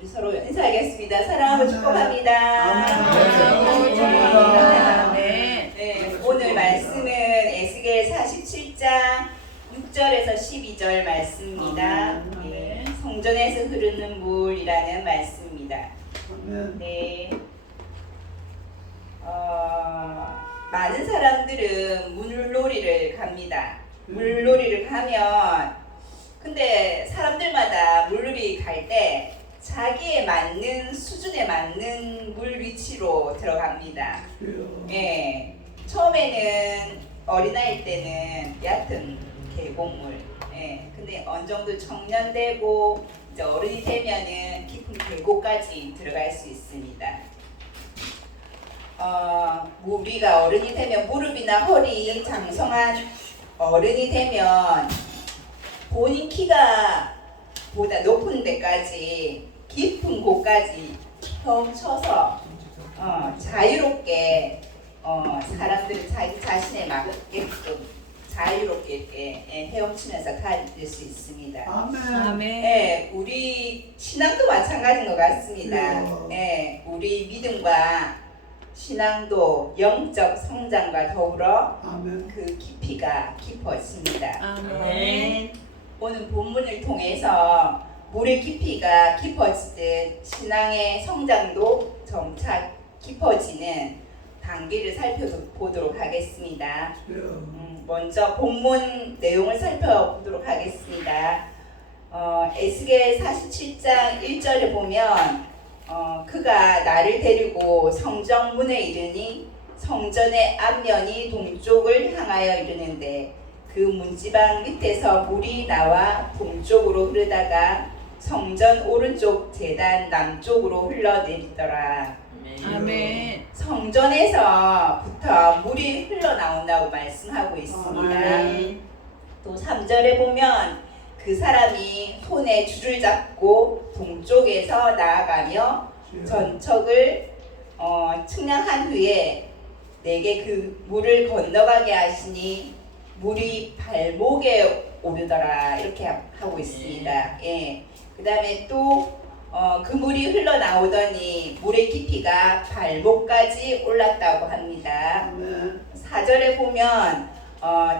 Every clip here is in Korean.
우리 서로 인사하겠습니다. 사랑하고 축복합니다. 네, 오늘 말씀은 에스겔 47장 6절에서 12절 말씀입니다. 네, 성전에서 흐르는 물이라는 말씀입니다. 네, 많은 사람들은 물놀이를 갑니다. 물놀이를 가면 근데 사람들마다 물놀이 갈 때 자기에 맞는 수준에 맞는 물 위치로 들어갑니다. 예, 처음에는 어린아이 때는 얕은 계곡물, 예, 근데 어느 정도 청년되고 이제 어른이 되면은 깊은 계곡까지 들어갈 수 있습니다. 우리가 어른이 되면 무릎이나 허리 장성한 어른이 되면 본인 키가 보다 높은 데까지 깊은 곳까지 헤엄쳐서 자유롭게 사람들 자기 자신에 맞게끔 자유롭게 이렇게 헤엄치면서 갈 수 있습니다. 아멘. 네, 우리 신앙도 마찬가지인 것 같습니다. 네, 우리 믿음과 신앙도 영적 성장과 더불어 아멘. 그 깊이가 깊어집니다. 아멘. 오늘 본문을 통해서 물의 깊이가 깊어지듯 신앙의 성장도 점차 깊어지는 단계를 살펴보도록 하겠습니다. 먼저 본문 내용을 살펴보도록 하겠습니다. 에스겔 47장 1절에 보면 그가 나를 데리고 성전문에 이르니 성전의 앞면이 동쪽을 향하여 이르는데 그 문지방 밑에서 물이 나와 동쪽으로 흐르다가 성전 오른쪽 제단 남쪽으로 흘러내리더라. 아멘. 성전에서부터 물이 흘러나온다고 말씀하고 있습니다. 아멘. 또 3절에 보면 그 사람이 손에 줄을 잡고 동쪽에서 나아가며 전척을 측량한 후에 내게 그 물을 건너가게 하시니 물이 발목에 오르더라 이렇게 하고 있습니다. 예. 그 다음에 또 그 물이 흘러나오더니 물의 깊이가 발목까지 올랐다고 합니다. 4절에 보면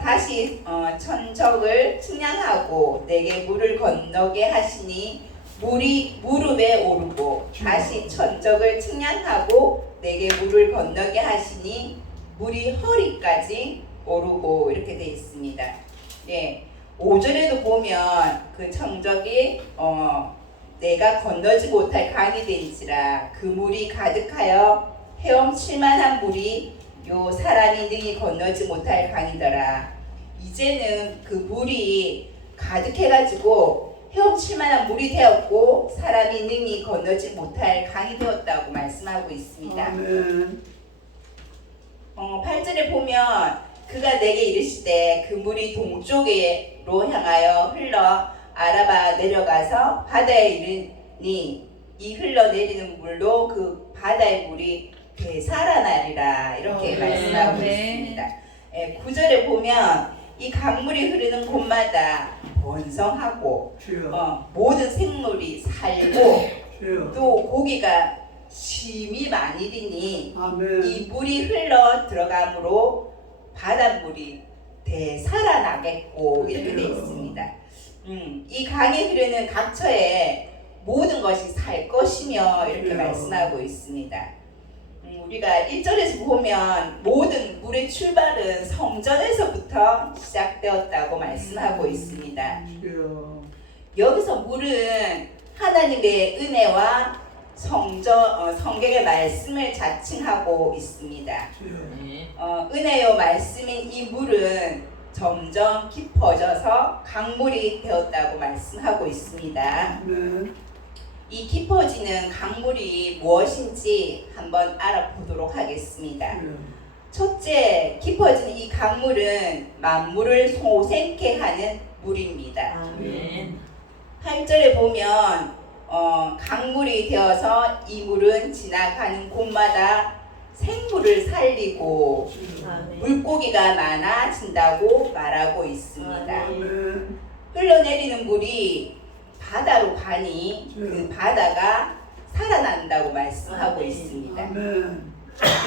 다시 천적을 측량하고 내게 물을 건너게 하시니 물이 무릎에 오르고 다시 천적을 측량하고 내게 물을 건너게 하시니 물이 허리까지 오르고 이렇게 되어 있습니다. 네, 5절에도 보면 그 천적이 내가 건너지 못할 강이 된지라 그 물이 가득하여 헤엄칠 만한 물이 요 사람이 능히 건너지 못할 강이더라. 이제는 그 물이 가득해가지고 헤엄칠 만한 물이 되었고 사람이 능히 건너지 못할 강이 되었다고 말씀하고 있습니다. 아멘. 8절에 보면 그가 내게 이르시되 그 물이 동쪽으로 향하여 흘러 아라바 내려가서 바다에 이르니 이 흘러내리는 물로 그 바다의 물이 되살아나리라 이렇게 말씀하고 있습니다. 9절에 보면 이 강물이 흐르는 곳마다 번성하고 모든 생물이 살고 또 고기가 심이 많이 되니 이 물이 흘러 들어가므로 바닷물이 되살아나겠고 이렇게 되어 있습니다. 이 강이 흐르는 각처에 모든 것이 살 것이며 이렇게 말씀하고 있습니다. 우리가 1절에서 보면 모든 물의 출발은 성전에서부터 시작되었다고 말씀하고 있습니다. 여기서 물은 하나님의 은혜와 성경의 말씀을 자칭하고 있습니다. 은혜요 말씀인 이 물은 점점 깊어져서 강물이 되었다고 말씀하고 있습니다. 이 깊어지는 강물이 무엇인지 한번 알아보도록 하겠습니다. 첫째, 깊어지는 이 강물은 만물을 소생케 하는 물입니다. 8절에 보면 강물이 되어서 이 물은 지나가는 곳마다 생물을 살리고 물고기가 많아진다고 말하고 있습니다. 흘러내리는 물이 바다로 가니 그 바다가 살아난다고 말씀하고 있습니다. 아멘.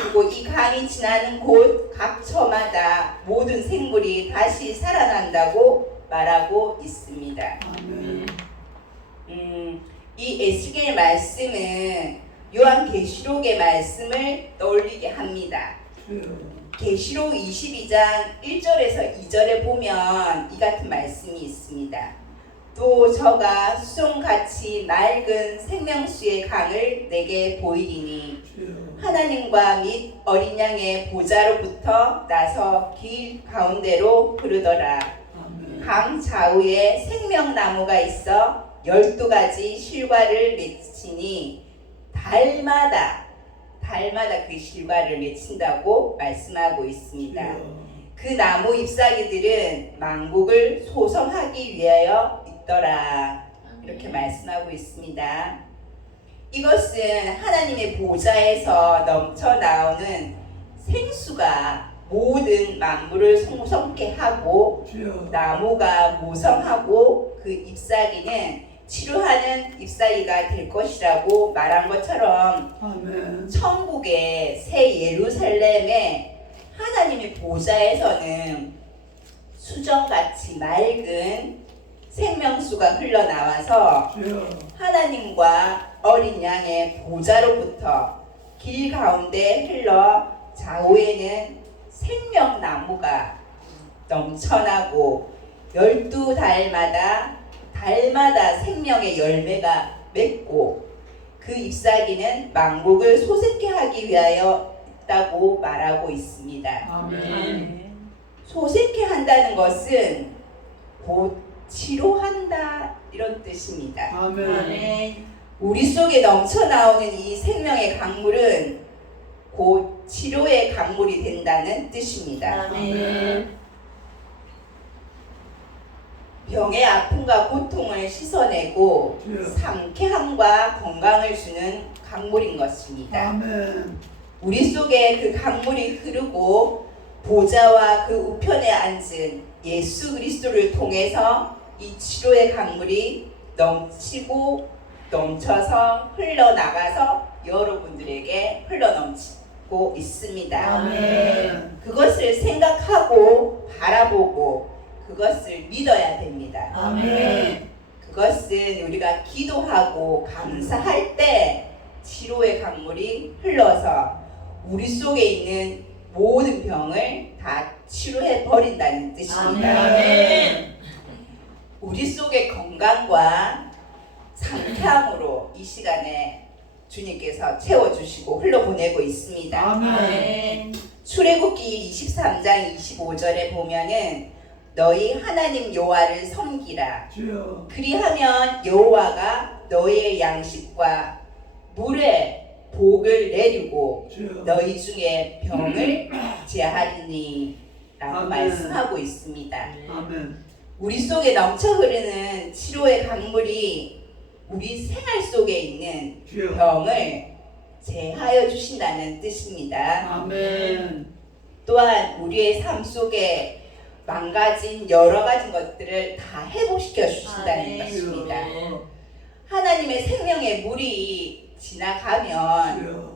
그리고 이 강이 지나는 곳 각 처마다 모든 생물이 다시 살아난다고 말하고 있습니다. 아멘. 이 에스겔 말씀은 요한계시록의 말씀을 떠올리게 합니다. 주여. 계시록 22장 1절에서 2절에 보면 이 같은 말씀이 있습니다. 또 저가 수송같이 맑은 생명수의 강을 내게 보이리니 주여. 하나님과 및 어린 양의 보좌로부터 나서 길 가운데로 흐르더라. 아멘. 강 좌우에 생명나무가 있어 12가지 실과를 맺히니 달마다 그 실과를 맺힌다고 말씀하고 있습니다. 그 나무 잎사귀들은 만국을 소성하기 위하여 있더라. 이렇게 말씀하고 있습니다. 이것은 하나님의 보좌에서 넘쳐 나오는 생수가 모든 만물을 송성케 하고 주여. 나무가 모성하고 그 잎사귀는 치료하는 잎사귀가 될 것이라고 말한 것처럼 아멘. 천국의 새 예루살렘의 하나님의 보좌에서는 수정같이 맑은 생명수가 흘러나와서 주여. 하나님과 어린 양의 보좌로부터 길 가운데 흘러 좌우에는 생명나무가 넘쳐나고 12달마다 생명의 열매가 맺고 그 잎사귀는 만국을 소생케 하기 위하여 있다고 말하고 있습니다. 아멘. 소생케 한다는 것은 곧 치료한다 이런 뜻입니다. 아멘. 우리 속에 넘쳐나오는 이 생명의 강물은 곧 치료의 강물이 된다는 뜻입니다. 아멘. 병의 아픔과 고통을 씻어내고 주여. 상쾌함과 건강을 주는 강물인 것입니다. 아멘. 우리 속에 그 강물이 흐르고 보좌와 그 우편에 앉은 예수 그리스도를 통해서 이 치료의 강물이 넘치고 넘쳐서 흘러나가서 여러분들에게 흘러넘치고 있습니다. 아멘. 그것을 생각하고 바라보고 그것을 믿어야 됩니다. 아멘. 그것은 우리가 기도하고 감사할 때 치료의 강물이 흘러서 우리 속에 있는 모든 병을 다 치료해 버린다는 뜻입니다. 아멘. 우리 속의 건강과 상쾌함으로 이 시간에 주님께서 채워주시고 흘러보내고 있습니다. 아멘. 출애굽기 23장 25절에 보면은 너희 하나님 여호와를 섬기라. 주여. 그리하면 여호와가 너희의 양식과 물에 복을 내리고 주여. 너희 중에 병을 제하리니 라고 아멘. 말씀하고 있습니다. 아멘. 우리 속에 넘쳐 흐르는 치료의 강물이 우리 생활 속에 있는 주여. 병을 제하여 주신다는 뜻입니다. 아멘. 또한 우리의 삶 속에 망가진 여러 가지 것들을 다 회복시켜 주신다는 아멘. 것입니다. 주여. 하나님의 생명의 물이 지나가면 주여.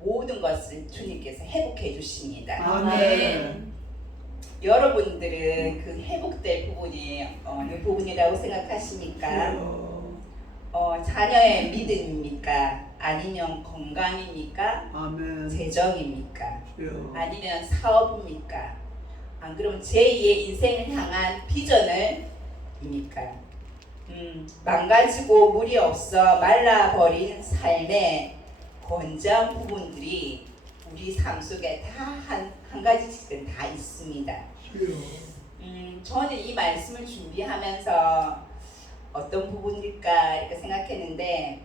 모든 것을 주님께서 회복해 주십니다. 아멘. 여러분들은 그 회복될 부분이 어느 부분이라고 생각하십니까? 자녀의 믿음입니까? 아니면 건강입니까? 아멘. 재정입니까? 주여. 아니면 사업입니까? 안 그러면 제2의 인생을 향한 비전을 입니까? 망가지고 물이 없어 말라버린 삶의 건장 부분들이 우리 삶 속에 다 한 가지씩은 다 있습니다. 주여. 저는 이 말씀을 준비하면서 어떤 부분일까 이렇게 생각했는데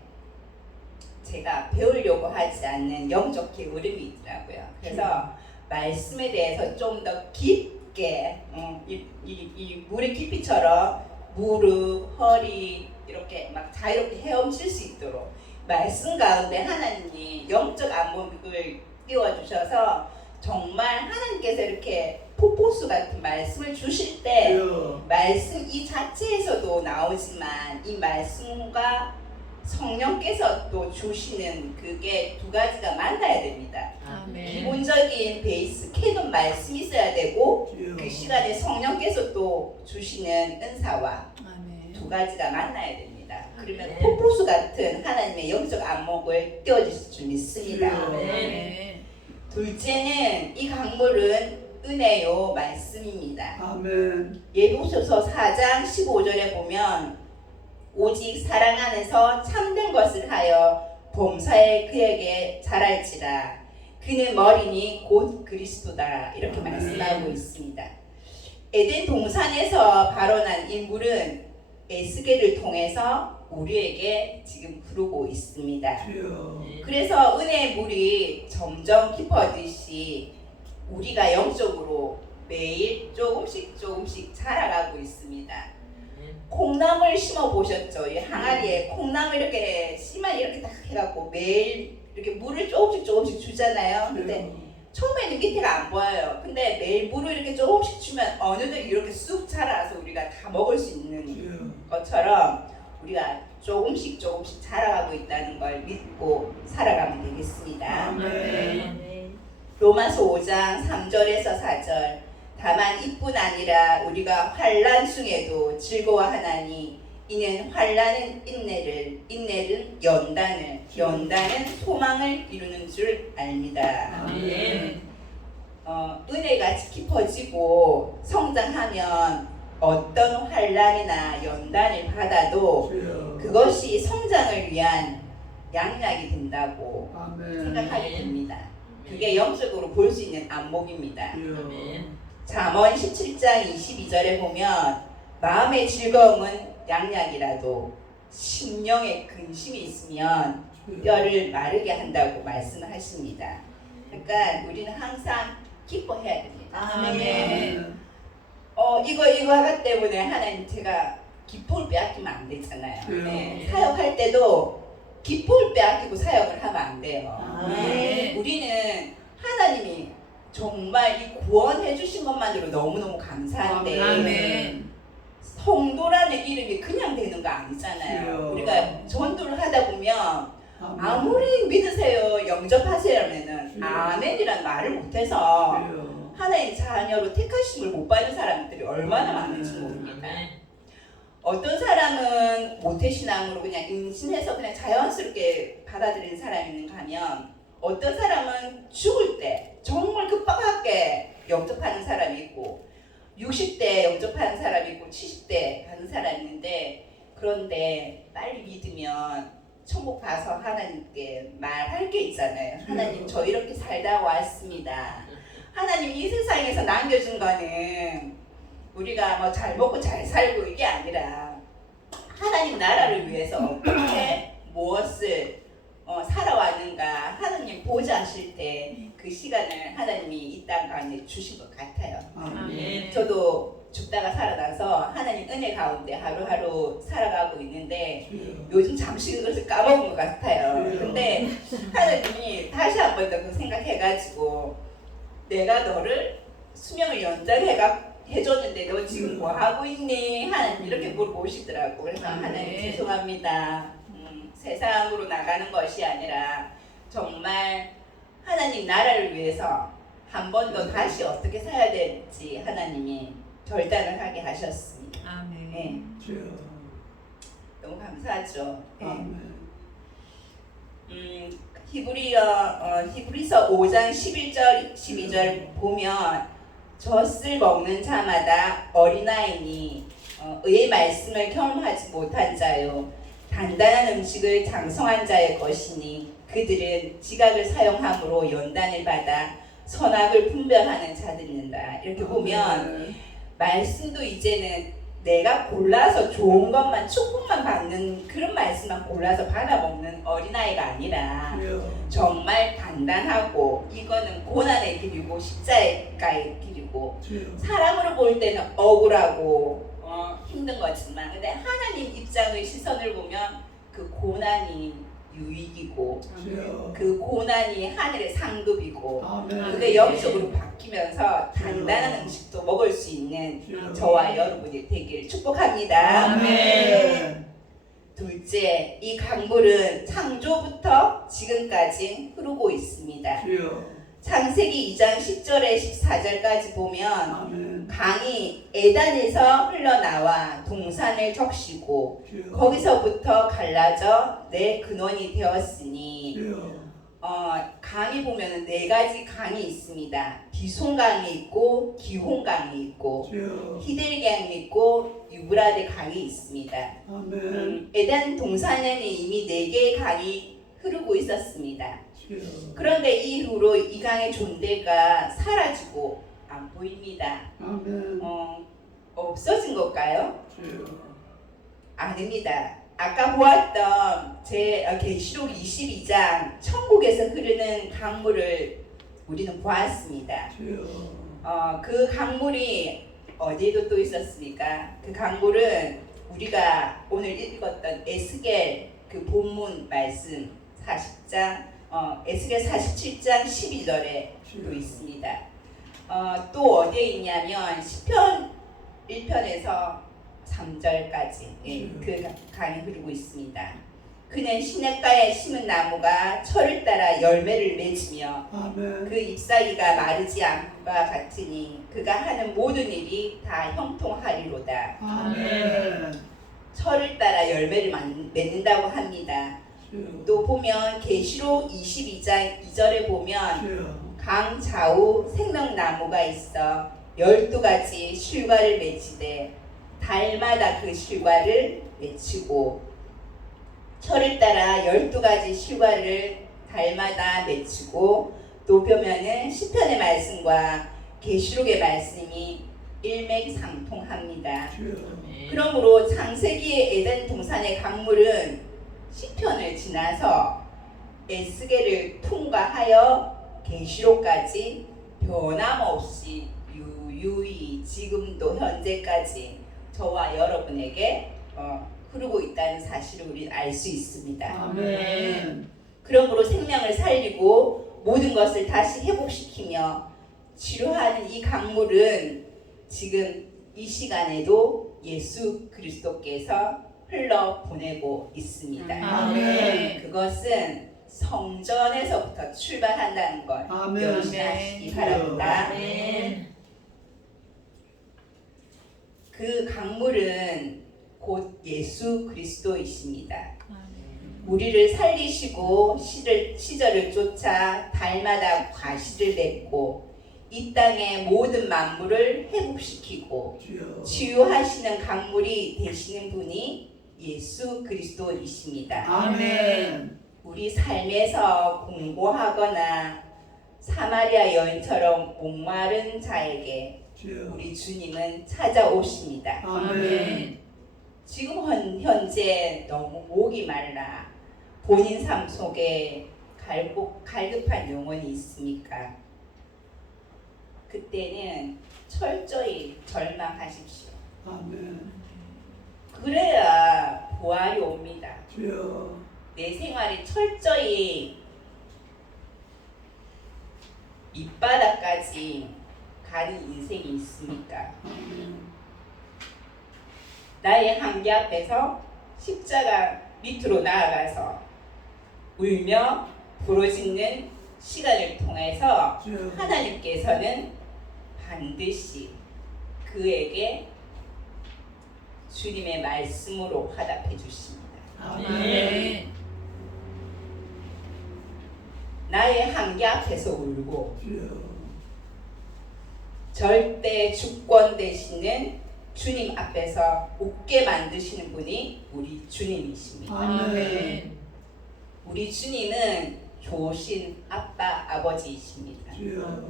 제가 배우려고 하지 않는 영적 게으름이 있더라고요. 그래서 말씀에 대해서 좀 더 깊게 이 물의 깊이처럼 무릎, 허리 이렇게 막 자유롭게 헤엄칠 수 있도록 말씀 가운데 하나님이 영적 안목을 띄워주셔서 정말 하나님께서 이렇게 폭포수 같은 말씀을 주실 때 주여. 말씀 이 자체에서도 나오지만 이 말씀과 성령께서 또 주시는 그게 두 가지가 만나야 됩니다. 아멘. 기본적인 베이스 캐논 말씀이 있어야 되고 주여. 그 시간에 성령께서 또 주시는 은사와 아멘. 두 가지가 만나야 됩니다. 그러면 아멘. 폭포수 같은 하나님의 영적 안목을 띄워주실 줄 믿습니다. 아멘. 둘째는 이 강물은 은혜요 말씀입니다. 아멘. 예고서서 4장 15절에 보면 오직 사랑 안에서 참된 것을 하여 범사에 그에게 잘할지라 그는 머리니 곧 그리스도다 이렇게 아멘. 말씀하고 있습니다. 에덴 동산에서 발원한 인물은 에스겔을 통해서 우리에게 지금 부르고 있습니다. 주여. 그래서 은혜의 물이 점점 깊어지시 우리가 영적으로 매일 조금씩 자라가고 있습니다. 콩나물 심어 보셨죠? 이 항아리에 콩나물 이렇게 씨만 이렇게 딱 해갖고 매일 이렇게 물을 조금씩 주잖아요. 근데 처음에는 밑에가 안 보여요. 근데 매일 물을 이렇게 조금씩 주면 어느덧 이렇게 쑥 자라서 우리가 다 먹을 수 있는 주여. 것처럼 우리가 조금씩 자라가고 있다는 걸 믿고 살아가면 되겠습니다. 아멘. 로마서 5장 3절에서 4절 다만 이뿐 아니라 우리가 환난 중에도 즐거워하나니 이는 환난은 인내는 연단은 소망을 이루는 줄 압니다. 아멘. 은혜가 깊어지고 성장하면 어떤 환난이나 연단을 받아도 주여. 그것이 성장을 위한 양약이 된다고 아멘. 생각하게 됩니다. 그게 영적으로 볼 수 있는 안목입니다. 주여. 잠언 17장 22절에 보면 마음의 즐거움은 양약이라도 심령에 근심이 있으면 뼈를 마르게 한다고 말씀을 하십니다. 그러니까 우리는 항상 기뻐해야 됩니다. 아멘. 이거 하기 때문에 하나님 제가 기쁨을 빼앗기면 안 되잖아요. 네. 사역할 때도 기쁨을 빼앗기고 사역을 하면 안 돼요. 아멘. 우리는 하나님이 정말 이 구원해 주신 것만으로 너무너무 감사한데 아멘. 성도라는 이름이 그냥 되는 거 아니잖아요. 그래요. 우리가 전도를 하다 보면 아멘. 아무리 믿으세요, 영접하세요라면은 아멘이란 말을 못해서 주여. 하나님 자녀로 택하심을 못 받는 사람들이 얼마나 많은지 모릅니다. 어떤 사람은 모태신앙으로 그냥 임신해서 그냥 자연스럽게 받아들이는 사람이 있는가 하면 어떤 사람은 죽을 때 정말 급박하게 영접하는 사람이 있고 60대 영접하는 사람이 있고 70대 가는 사람이 있는데 그런데 빨리 믿으면 천국 가서 하나님께 말할 게 있잖아요. 하나님 저 이렇게 살다 왔습니다. 하나님 이 세상에서 남겨준 거는 우리가 뭐 잘 먹고 잘 살고 이게 아니라 하나님 나라를 위해서 어떻게 무엇을 살아왔는가 하나님 보좌하실 때 그 시간을 하나님이 이 땅 가운데 주신 것 같아요. 아멘. 저도 죽다가 살아나서 하나님 은혜 가운데 하루하루 살아가고 있는데 주여. 요즘 잠시 그것을 까먹은 것 같아요. 그래요. 근데 하나님이 다시 한 번 더 그 생각해가지고 내가 너를 수명을 해줬는데 너 지금 뭐 하고 있니? 하나님 이렇게 물어보시더라고. 그래서 하나님 죄송합니다. 세상으로 나가는 것이 아니라 정말 하나님 나라를 위해서 한 번 더 다시 어떻게 살아야 될지 하나님이 결단을 하게 하셨습니다. 아멘. 네, 주여. 너무 감사하죠. 네. 아멘. 히브리서 5장 11절 12절 보면 젖을 먹는 자마다 어린아이니 의의 말씀을 경험하지 못한 자요 단단한 음식을 장성한 자의 것이니 그들은 지각을 사용함으로 연단을 받아 선악을 분별하는 자들이다. 이렇게 보면 말씀도 이제는 내가 골라서 좋은 것만 축복만 받는 그런 말씀만 골라서 받아먹는 어린아이가 아니라 주여. 정말 단단하고 이거는 고난의 길이고 십자가의 길이고 주여. 사람으로 볼 때는 억울하고 힘든 거지만 근데 하나님 입장의 시선을 보면 그 고난이 유익이고 주여. 그 고난이 하늘의 상급이고 아멘. 그게 영적으로 바뀌면서 단단한 음식도 먹을 수 있는 주여. 저와 여러분이 되기를 축복합니다. 아멘. 둘째, 이 강물은 창조부터 지금까지 흐르고 있습니다. 주여. 창세기 2장 10절에 14절까지 보면 아멘. 강이 에단에서 흘러나와 동산을 적시고 주여. 거기서부터 갈라져 내 근원이 되었으니 주여. 강이 보면 네 가지 강이 있습니다. 비송강이 있고 기홍강이 있고 주여. 히들강이 있고 유브라데 강이 있습니다. 아멘. 에덴 동산에는 이미 네 개의 강이 흐르고 있었습니다. 주여. 그런데 이후로 이 강의 존재가 사라지고 안 보입니다. 아멘. 없어진 걸까요? 주여. 아닙니다. 아까 보았던 제 계시록 22장 천국에서 흐르는 강물을 우리는 보았습니다. 주여. 그 강물이 어디에도 또 있었습니까? 그 강물은 우리가 오늘 읽었던 에스겔 그 본문 말씀 40장 에스겔 47장 12절에 또 있습니다. 또 어디에 있냐면 시편 1편에서 3절까지 그 강이 흐르고 있습니다. 그는 시냇가에 심은 나무가 철을 따라 열매를 맺으며 아멘. 그 잎사귀가 마르지 않음과 같으니 그가 하는 모든 일이 다 형통하리로다. 아멘. 철을 따라 열매를 맺는다고 합니다. 주여. 또 보면 계시록 22장 2절에 보면 주여. 강 좌우 생명나무가 있어 12가지 실과를 맺히되 달마다 그 실과를 맺히고 철을 따라 12가지 실과를 달마다 맺히고 또 보면은 시편의 말씀과 계시록의 말씀이 일맥상통합니다. 주여. 그러므로 창세기의 에덴 동산의 강물은 시편을 지나서 에스겔을 통과하여 계시록까지 변함없이 유유히 지금도 현재까지 저와 여러분에게 흐르고 있다는 사실을 우리는 알 수 있습니다. 아멘. 그러므로 생명을 살리고 모든 것을 다시 회복시키며 치료하는 이 강물은 지금 이 시간에도 예수 그리스도께서 흘러보내고 있습니다. 아멘. 그것은 성전에서부터 출발한다는 걸 아멘. 명심하시기 바랍니다. 아멘. 그 강물은 곧 예수 그리스도이십니다. 우리를 살리시고 시절을 쫓아 달마다 과실을 맺고 이 땅의 모든 만물을 회복시키고 주여. 치유하시는 강물이 되시는 분이 예수 그리스도이십니다. 아멘. 우리 삶에서 공고하거나 사마리아 여인처럼 목마른 자에게 주여. 우리 주님은 찾아오십니다. 아멘. 지금 현재 너무 목이 말라 본인 삶 속에 갈급한 영혼이 있습니까? 그때는 철저히 절망하십시오. 아멘. 그래야 부활이 옵니다. 주여. 내 생활이 철저히 밑바닥까지 가는 인생이 있습니까? 아멘. 나의 한계 앞에서 십자가 밑으로 나아가서 울며 부르짖는 시간을 통해서 주여. 하나님께서는 반드시 그에게 주님의 말씀으로 화답해 주십니다. 아멘. 나의 한계 앞에서 울고 주여. 절대 주권 되시는 주님 앞에서 웃게 만드시는 분이 우리 주님이십니다. 아멘. 우리 주님은 좋으신 아빠 아버지이십니다. 주여.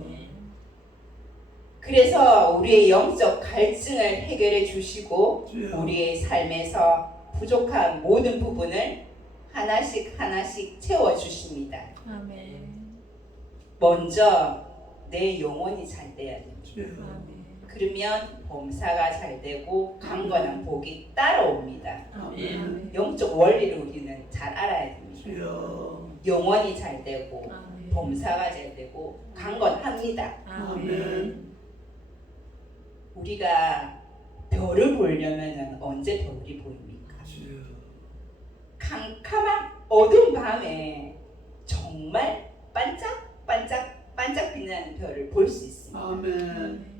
그래서 우리의 영적 갈증을 해결해 주시고 주여. 우리의 삶에서 부족한 모든 부분을 하나씩 채워 주십니다. 아멘. 먼저 내 영혼이 잘 돼야 됩니다. 주여. 그러면 범사가 잘 되고 강건한 복이 따라옵니다. 아멘. 영적 원리를 우리는 잘 알아야 됩니다. 주여. 영원히 잘 되고 아멘. 범사가 잘 되고 강건합니다. 아멘. 우리가 별을 보려면 언제 별이 보입니까? 주여. 캄캄한 어두운 밤에 정말 반짝 빛나는 별을 볼 수 있습니다. 아멘.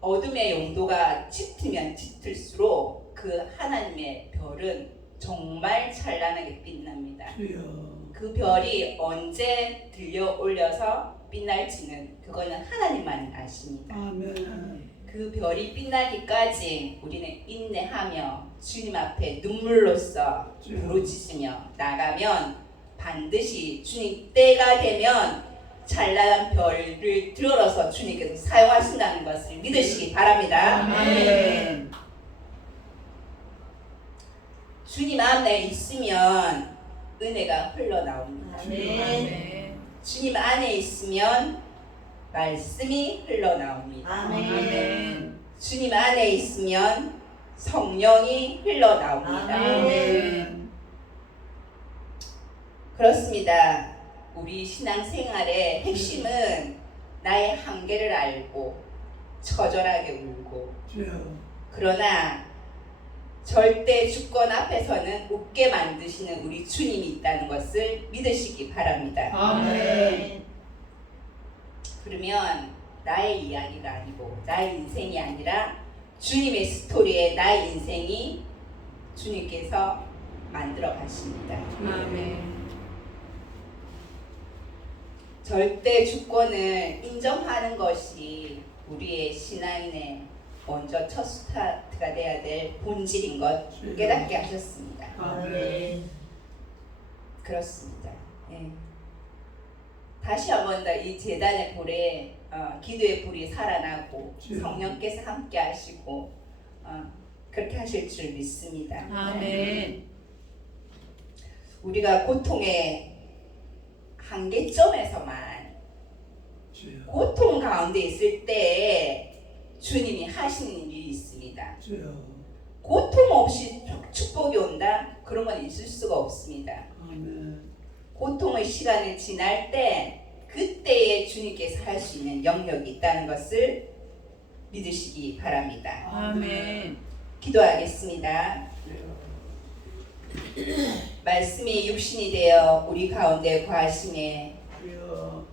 어둠의 용도가 짙으면 짙을수록 그 하나님의 별은 정말 찬란하게 빛납니다. 주여. 그 별이 언제 들려 올려서 빛날지는 그거는 하나님만 아십니다. 아멘. 그 별이 빛나기까지 우리는 인내하며 주님 앞에 눈물로써 부르짖으며 나가면 반드시 주님 때가 되면 찬란한 별을 들어서 주님께서 사용하신다는 것을 믿으시기 바랍니다. 아멘. 주님 안에 있으면 은혜가 흘러나옵니다. 아멘. 주님 안에 있으면 말씀이 흘러나옵니다. 아멘. 주님 안에 있으면 성령이 흘러나옵니다. 아멘. 그렇습니다. 우리 신앙생활의 핵심은 나의 한계를 알고 처절하게 울고 주여. 그러나 절대 주권 앞에서는 웃게 만드시는 우리 주님이 있다는 것을 믿으시기 바랍니다. 아멘. 그러면 나의 이야기가 아니고 나의 인생이 아니라 주님의 스토리에 나의 인생이 주님께서 만들어 가십니다. 아멘. 절대 주권을 인정하는 것이 우리의 신앙인의 먼저 첫 스타트가 돼야 될 본질인 것 깨닫게 하셨습니다. 아멘. 그렇습니다. 예. 다시 한번 더 이 제단의 불에 기도의 불이 살아나고 성령께서 함께 하시고 그렇게 하실 줄 믿습니다. 아멘. 우리가 고통의 한계점에서만 주여. 고통 가운데 있을 때 주님이 하시는 일이 있습니다. 주여. 고통 없이 축복이 온다? 그런 건 있을 수가 없습니다. 아멘. 고통의 시간을 지날 때 그때에 주님께서 할 수 있는 영역이 있다는 것을 믿으시기 바랍니다. 아멘. 기도하겠습니다. 말씀이 육신이 되어 우리 가운데 거하심에 주여.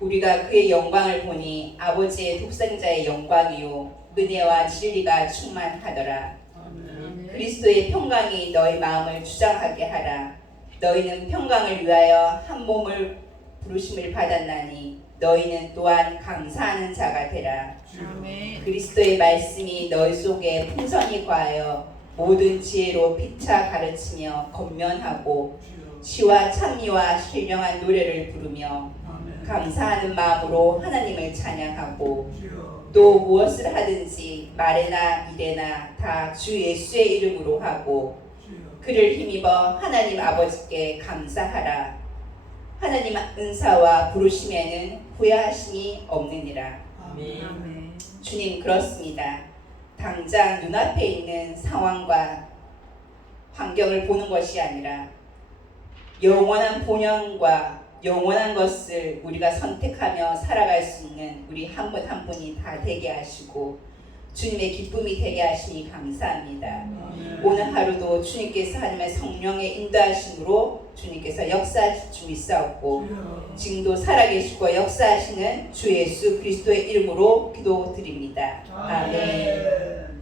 우리가 그의 영광을 보니 아버지의 독생자의 영광이요 은혜와 진리가 충만하더라. 아멘. 그리스도의 평강이 너희 마음을 주장하게 하라. 너희는 평강을 위하여 한 몸을 부르심을 받았나니 너희는 또한 감사하는 자가 되라. 아멘. 그리스도의 말씀이 너희 속에 풍성히 과하여 모든 지혜로 피차 가르치며 권면하고 주여. 시와 찬미와 신령한 노래를 부르며 아멘. 감사하는 마음으로 하나님을 찬양하고 주여. 또 무엇을 하든지 말에나 일에나 다 주 예수의 이름으로 하고 주여. 그를 힘입어 하나님 아버지께 감사하라. 하나님 은사와 부르심에는 후회하심이 없느니라. 아멘. 아멘. 주님 그렇습니다. 당장 눈앞에 있는 상황과 환경을 보는 것이 아니라 영원한 본향과 영원한 것을 우리가 선택하며 살아갈 수 있는 우리 한 분 한 분이 다 되게 하시고 주님의 기쁨이 되게 하시니 감사합니다. 아멘. 오늘 하루도 주님께서 하나님의 성령의 인도하심으로 주님께서 역사하실 줄 믿사옵고 주여. 지금도 살아계시고 역사하시는 주 예수 그리스도의 이름으로 기도드립니다. 아멘. 아멘.